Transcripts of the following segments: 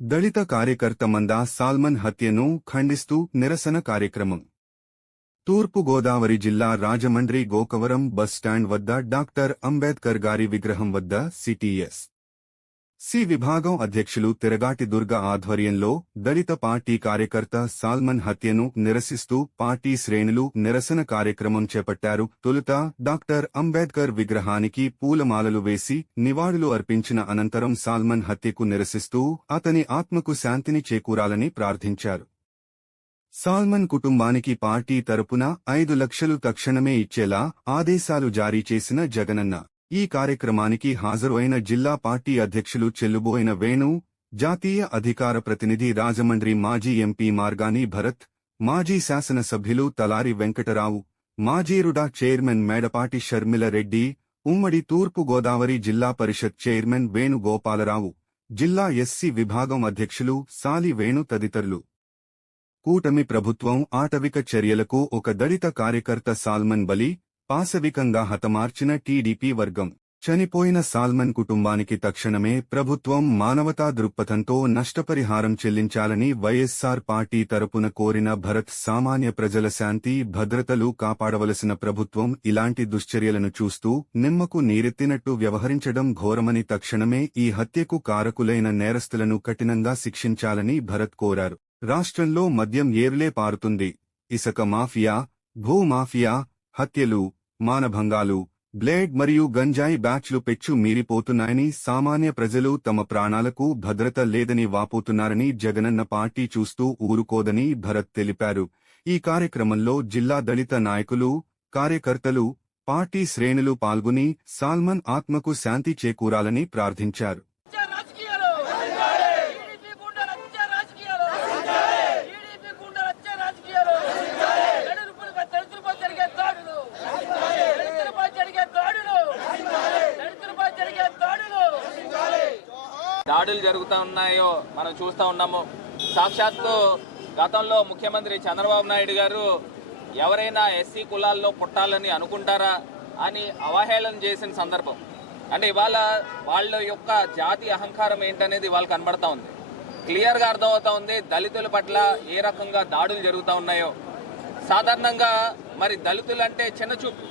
దళిత కార్యకర్త మందా సాల్మన్ హత్యను ఖండిస్తూ నిరసన కార్యక్రమం. తూర్పుగోదావరి జిల్లా రాజమండ్రి గోకవరం బస్టాండ్ వద్ద డాక్టర్ అంబేద్కర్ గారి విగ్రహం వద్ద సిటిఎస్ సి విభాగం అధ్యక్షులు తిరగాటి దుర్గ ఆధ్వర్యంలో దళిత పార్టీ కార్యకర్త సాల్మన్ హత్యను నిరసిస్తూ పార్టీ శ్రేణులు నిరసన కార్యక్రమం చేపట్టారు. తొలుత డాక్టర్ అంబేద్కర్ విగ్రహానికి పూలమాలలు వేసి నివాళులు అర్పించిన అనంతరం సాల్మన్ హత్యకు నిరసిస్తూ అతని ఆత్మకు శాంతిని చేకూరాలని ప్రార్థించారు. సాల్మన్ కుటుంబానికి పార్టీ తరపున 5 లక్షలు తక్షణమే ఇచ్చేలా ఆదేశాలు జారీ చేసిన జగనన్న ఈ కార్యక్రమానికి హాజరు అయిన జిల్లా పార్టీ అధ్యక్షులు చెల్లుబోయిన వేణు, జాతీయ అధికార ప్రతినిధి రాజమండ్రి మాజీ ఎంపీ మార్గాని భరత్, మాజీ శాసనసభ్యులు తలారి వెంకటరావు, మాజీ రుడా చైర్మన్ మేడపాటి షర్మిల రెడ్డి, ఉమ్మడి తూర్పు గోదావరి జిల్లా పరిషత్ చైర్మన్ వేణుగోపాలరావు, జిల్లా ఎస్సీ విభాగం అధ్యక్షులు సాలి వేణు తదితరులు. కూటమి ప్రభుత్వం ఆటవిక చర్యలకు ఒక దళిత కార్యకర్త సాల్మన్ బలి, పాశవికంగా హతమార్చిన టీడీపీ వర్గం. చనిపోయిన సాల్మన్ కుటుంబానికి తక్షణమే ప్రభుత్వం మానవతా దృక్పథంతో నష్టపరిహారం చెల్లించాలని వైఎస్సార్ పార్టీ తరపున కోరిన భరత్, సామాన్య ప్రజల శాంతి భద్రతలు కాపాడవలసిన ప్రభుత్వం ఇలాంటి దుశ్చర్యలను చూస్తూ నిమ్మకు నీరెత్తినట్టు వ్యవహరించడం ఘోరమని, తక్షణమే ఈ హత్యకు కారకులైన నేరస్తులను కఠినంగా శిక్షించాలని భరత్ కోరారు. రాష్ట్రంలో మద్యం ఏరులే పారుతుంది. ఇసుక మాఫియా, భూమాఫియా, హత్యలు, మానభంగాలు, బ్లేడ్ మరియు గంజాయి బ్యాచ్లు పెచ్చు మీరిపోతున్నాయని, సామాన్య ప్రజలు తమ ప్రాణాలకు భద్రత లేదని వాపోతున్నారని జగనన్న పార్టీ చూస్తూ ఊరుకోదని భరత్ తెలిపారు. ఈ కార్యక్రమంలో జిల్లా దళిత నాయకులు, కార్యకర్తలు, పార్టీ శ్రేణులు పాల్గొని సాల్మన్ ఆత్మకు శాంతి చేకూరాలని ప్రార్థించారు. దాడులు జరుగుతూ ఉన్నాయో మనం చూస్తూ ఉన్నాము. సాక్షాత్తు గతంలో ముఖ్యమంత్రి చంద్రబాబు నాయుడు గారు ఎవరైనా ఎస్సీ కులాల్లో పుట్టాలని అనుకుంటారా అని అవహేళన చేసిన సందర్భం. అంటే ఇవాళ వాళ్ళ యొక్క జాతి అహంకారం ఏంటనేది వాళ్ళకి కనబడతా ఉంది. క్లియర్గా అర్థమవుతా ఉంది దళితుల పట్ల ఏ రకంగా దాడులు జరుగుతూ ఉన్నాయో. సాధారణంగా మరి దళితులు అంటే చిన్నచూపు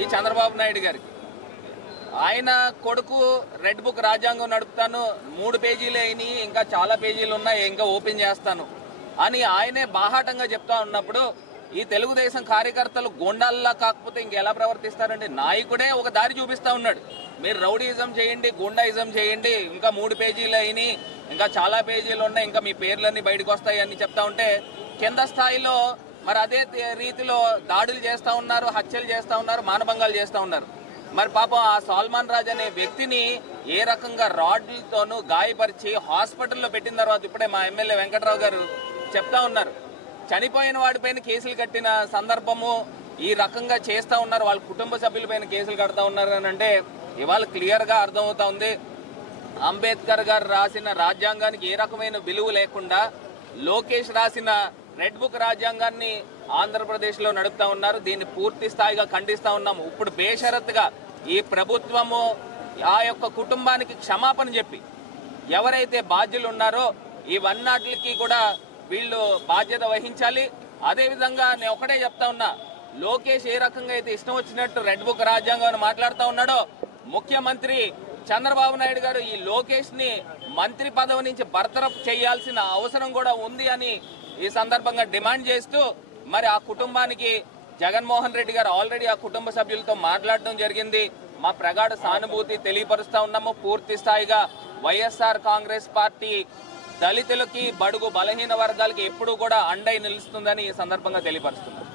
ఈ చంద్రబాబు నాయుడు గారికి. ఆయన కొడుకు రెడ్ బుక్ రాజ్యాంగం నడుపుతాను, 3 పేజీలే అయినాయి, ఇంకా చాలా పేజీలు ఉన్నాయి, ఇంకా ఓపెన్ చేస్తాను అని ఆయనే బాహాటంగా చెప్తా ఉన్నప్పుడు ఈ తెలుగుదేశం కార్యకర్తలు గోండాల్లా కాకపోతే ఇంకెలా ప్రవర్తిస్తారండి? నాయకుడే ఒక దారి చూపిస్తా ఉన్నాడు. మీరు రౌడీయిజం చేయండి, గోండాయిజం చేయండి, ఇంకా 3 పేజీలు అయినాయి, ఇంకా చాలా పేజీలు ఉన్నాయి, ఇంకా మీ పేర్లన్నీ బయటకు వస్తాయి అని చెప్తా ఉంటే కింద స్థాయిలో మరి అదే రీతిలో దాడులు చేస్తూ ఉన్నారు, హత్యలు చేస్తూ ఉన్నారు, మానభంగాలు చేస్తూ ఉన్నారు. మరి పాపం ఆ సాల్మన్ రాజ్ అనే వ్యక్తిని ఏ రకంగా రాడ్లతోనూ గాయపరిచి హాస్పిటల్లో పెట్టిన తర్వాత ఇప్పుడే మా ఎమ్మెల్యే వెంకటరావు గారు చెప్తా ఉన్నారు, చనిపోయిన వాడిపైన కేసులు కట్టిన సందర్భము ఈ రకంగా చేస్తూ ఉన్నారు, వాళ్ళ కుటుంబ సభ్యులపైన కేసులు కడతా ఉన్నారు అని అంటే ఇవాళ క్లియర్గా అర్థమవుతా ఉంది. అంబేద్కర్ గారు రాసిన రాజ్యాంగానికి ఏ రకమైన విలువ లేకుండా లోకేష్ రాసిన రెడ్ బుక్ రాజ్యాంగాన్ని ఆంధ్రప్రదేశ్లో నడుపుతా ఉన్నారు. దీన్ని పూర్తి స్థాయిగా ఖండిస్తూ ఉన్నాము. ఇప్పుడు బేషరత్తుగా ఈ ప్రభుత్వము ఆ యొక్క కుటుంబానికి క్షమాపణ చెప్పి ఎవరైతే బాధ్యులు ఉన్నారో ఇవన్నిటికి కూడా వీళ్ళు బాధ్యత వహించాలి. అదేవిధంగా నేను ఒకటే చెప్తా ఉన్నా, లోకేష్ ఏ రకంగా అయితే ఇష్టం వచ్చినట్టు రెడ్ బుక్ రాజ్యాంగం మాట్లాడుతూ ఉన్నాడో ముఖ్యమంత్రి చంద్రబాబు నాయుడు గారు ఈ లోకేష్ని మంత్రి పదవి నుంచి బర్తరఫ్ చేయాల్సిన అవసరం కూడా ఉంది అని ఈ సందర్భంగా డిమాండ్ చేస్తూ మరి ఆ కుటుంబానికి జగన్మోహన్ రెడ్డి గారు ఆల్రెడీ ఆ కుటుంబ సభ్యులతో మాట్లాడడం జరిగింది. మా ప్రగాఢ సానుభూతి తెలియపరుస్తూ ఉన్నాము. పూర్తి స్థాయిగా వైఎస్ఆర్ కాంగ్రెస్ పార్టీ దళితులకి, బడుగు బలహీన వర్గాలకి ఎప్పుడూ కూడా అండై నిలుస్తుందని ఈ సందర్భంగా తెలియపరుస్తున్నాం.